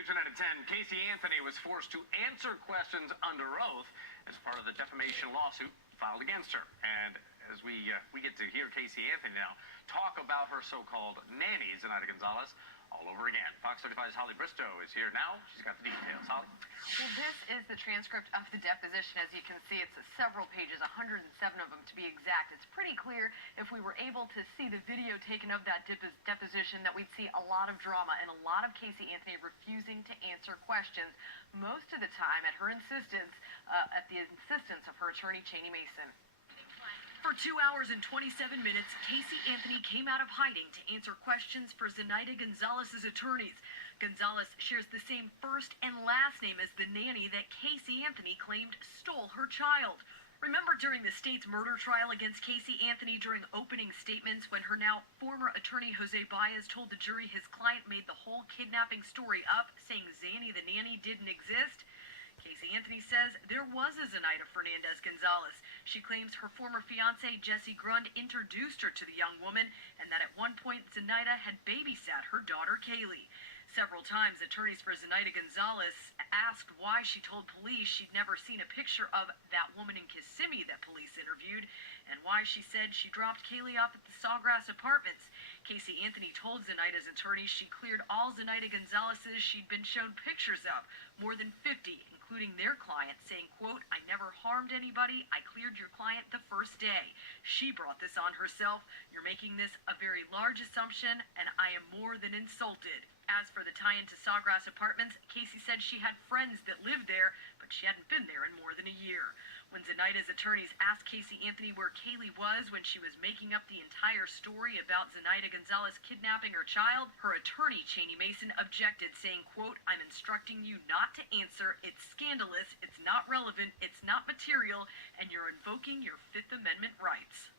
New tonight at 10, Casey Anthony was forced to answer questions under oath as part of the defamation lawsuit filed against her. And as we get to hear Casey Anthony now talk about her so-called nanny, Zenaida Gonzalez, all over again. Fox 35's Holly Bristow is here now. She's got the details. Holly? Well, this is the transcript of the deposition. As you can see, it's several pages, 107 of them to be exact. It's pretty clear if we were able to see the video taken of that deposition that we'd see a lot of drama and a lot of Casey Anthony refusing to answer questions, most of the time at her insistence, at the insistence of her attorney, Cheney Mason. For 2 hours and 27 minutes, Casey Anthony came out of hiding to answer questions for Zenaida Gonzalez's attorneys. Gonzalez shares the same first and last name as the nanny that Casey Anthony claimed stole her child. Remember during the state's murder trial against Casey Anthony during opening statements when her now former attorney Jose Baez told the jury his client made the whole kidnapping story up, saying Zanny the nanny didn't exist? Casey Anthony says there was a Zenaida Fernandez Gonzalez. She claims her former fiancé, Jesse Grund, introduced her to the young woman and that at one point Zenaida had babysat her daughter, Kaylee. Several times, attorneys for Zenaida Gonzalez asked why she told police she'd never seen a picture of that woman in Kissimmee that police interviewed, and why she said she dropped Kaylee off at the Sawgrass Apartments. Casey Anthony told Zenaida's attorneys she cleared all Zenaida Gonzalez's she'd been shown pictures of, more than 50, including their client, saying, quote, "I never harmed anybody. I cleared your client the first day. She brought this on herself. You're making this a very large assumption, and I am more than insulted." As for the tie-in to Sawgrass Apartments, Casey said she had friends that lived there, but she hadn't been there in more than a year. When Zenaida's attorneys asked Casey Anthony where Kaylee was when she was making up the entire story about Zenaida Gonzalez kidnapping her child, her attorney, Cheney Mason, objected, saying, quote, "I'm instructing you not to answer. It's scandalous, it's not relevant, it's not material, and you're invoking your Fifth Amendment rights."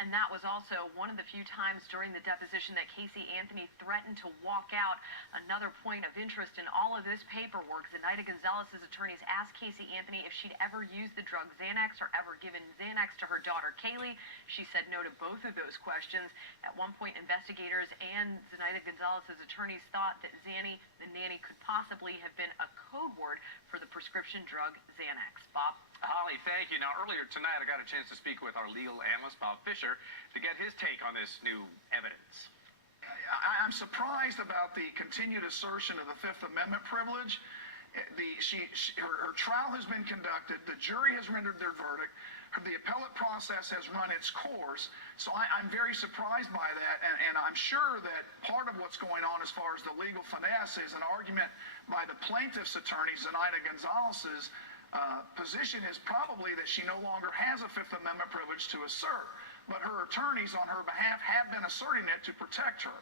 And that was also one of the few times during the deposition that Casey Anthony threatened to walk out. Another point of interest in all of this paperwork, Zenaida Gonzalez's attorneys asked Casey Anthony if she'd ever used the drug Xanax or ever given Xanax to her daughter, Kaylee. She said no to both of those questions. At one point, investigators and Zenaida Gonzalez's attorneys thought that Zanny, the nanny, could possibly have been a code word for the prescription drug Xanax. Bob? Holly, thank you. Now, earlier tonight, I got a chance to speak with our legal analyst, Bob Fisher, to get his take on this new evidence. I'm surprised about the continued assertion of the Fifth Amendment privilege. Her trial has been conducted. The jury has rendered their verdict. The appellate process has run its course. So I'm very surprised by that. And I'm sure that part of what's going on as far as the legal finesse is an argument by the plaintiff's attorney, Zenaida Gonzalez's position is probably that she no longer has a Fifth Amendment privilege to assert. But her attorneys on her behalf have been asserting it to protect her.